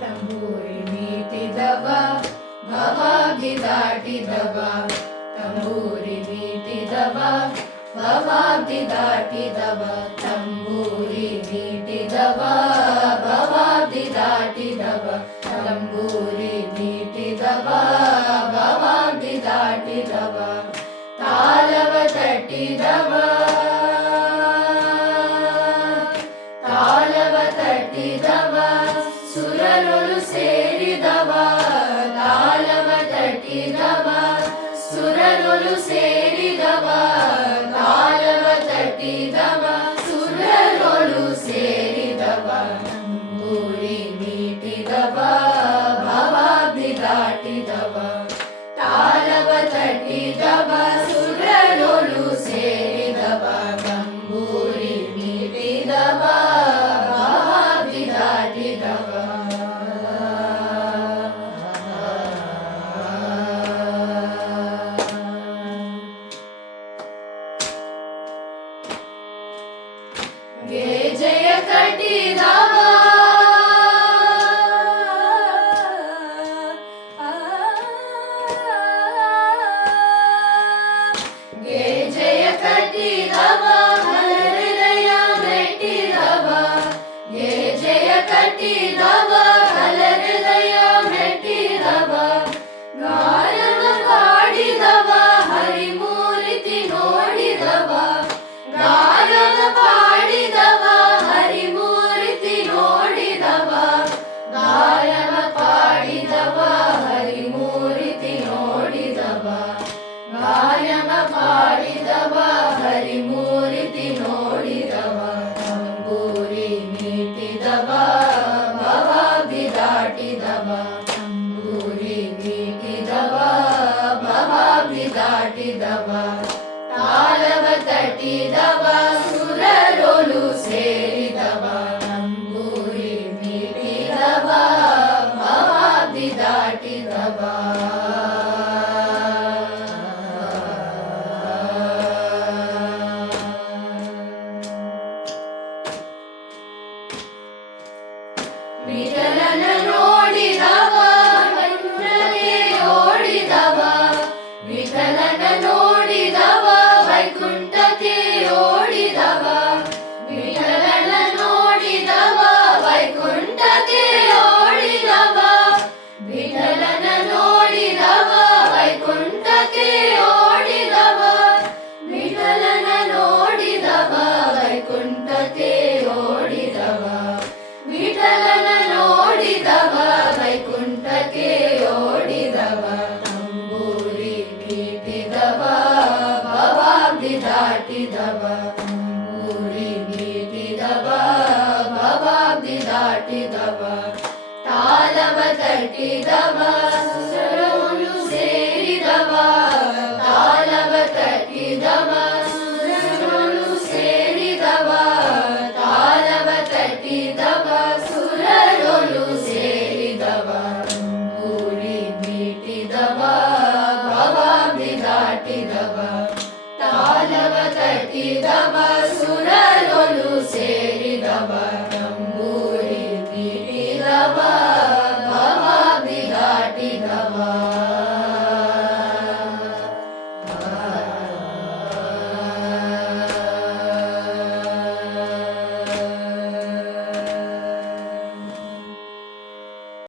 ತಂಬೂರಿ ಮೀಟಿದವ ಭವಾಬ್ದಿ ದಾಟಿದವ, ತಂಬೂರಿ ಮೀಟಿದವ ಭವಾಬ್ದಿ ದಾಟಿದವ, ತಂಬೂರಿ ಮೀಟಿದವ ಭವಾಬ್ದಿ ದಾಟಿದವ, ತಂಬೂರಿ ಮೀಟಿದವ ಭವಾಬ್ದಿ ದಾಟಿದವ, ತಾಲವ ತಟ್ಟಿದವ ತಾಲವ ತಟ್ಟಿದವ ಸುರರೊಲು ಸೇರಿದವ, ತಾಲವ ತಟ್ಟಿದವ ಸುರರೊಲು ಸೇರಿದವ, ತಾಲವ ತಟ್ಟಿದವ ಸುರರೊಲು ಸೇರಿದವ, ತಂಬೂರಿ ಮೀಟಿದವ ಭವಾಬ್ದಿ ದಾಟಿದವ, ತಾಲವ ತಟ್ಟಿದವ ಸುರರೊಲು ಸೇರಿದವ, ತಂಬೂರಿ ಮೀಟಿದವ ಭವಾಬ್ದಿ ದಾಟಿದವ. ಗೆಜೆಯ ಕಟ್ಟಿದವ ಗೆಜೆಯ ಕಟ್ಟಿದವ ಹೃದಯ ಮೆಟ್ಟಿದವ, ಗೆಜೆಯ ಕಟ್ಟಿದವ ಹೃದಯ ಮೆಟ್ಟಿದವ, ಗಾಯನ ಪಾಡಿದವ ಹರಿಮೂರ್ತಿ ನೋಡಿದವ, ಗಾಯನ ಪಾಡಿದವ ಹರಿಮೂರ್ತಿ ನೋಡಿದವ, ಗಾಯನ ಪಾಡಿದವ ಹರಿಮೂರ್ತಿ ನೋಡಿದವ, ಗಾಯನ ಪಾಡಿದವ ಹರಿಮೂರ್ತಿ ನೋಡಿದವ, ತಂಬೂರಿ ಮೀಟಿದವ ಭವಾಬ್ದಿ ದಾಟಿದವ, ತಂಬೂರಿ ಮೀಟಿದವ ಭವಾಬ್ದಿ ದಾಟಿದವ, ತಾಲವ ತಟ್ಟಿದವ ಸುರರೊಲು ಸೇರಿದವ, ತಂಬೂರಿ ಮೀಟಿದವ ಭವಾಬ್ದಿ ದಾಟಿದವ. ವಿಠಲನ ನೋಡಿದವ ವೈಕುಂಠಕ್ಕೆ ಓಡಿದವ, ವಿಠಲನ ನೋಡಿದವ ವೈಕುಂಠಕ್ಕೆ ಓಡಿದವ, ವಿಠಲನ ನೋಡಿದವ ವೈಕುಂಠಕ್ಕೆ ಓಡಿದವ, ವಿಠಲನ ನೋಡಿದವ ವೈಕುಂಠಕ್ಕೆ ಓಡಿದವ, ವಿಠಲನ ನೋಡಿದವ ವೈಕುಂಠಕ್ಕೆ ಓಡಿದವ, ವಿಠಲನ ನೋಡಿದವ ವೈಕುಂಠಕ್ಕೆ ಓಡಿದವ, ತಂಬೂರಿ ಮೀಟಿದವ ಭವಾಬ್ದಿ ದಾಟಿದವ, ತಂಬೂರಿ ಮೀಟಿದವ ಭವಾಬ್ದಿ ದಾಟಿದವ, ತಾಲವ ತಟ್ಟಿದವ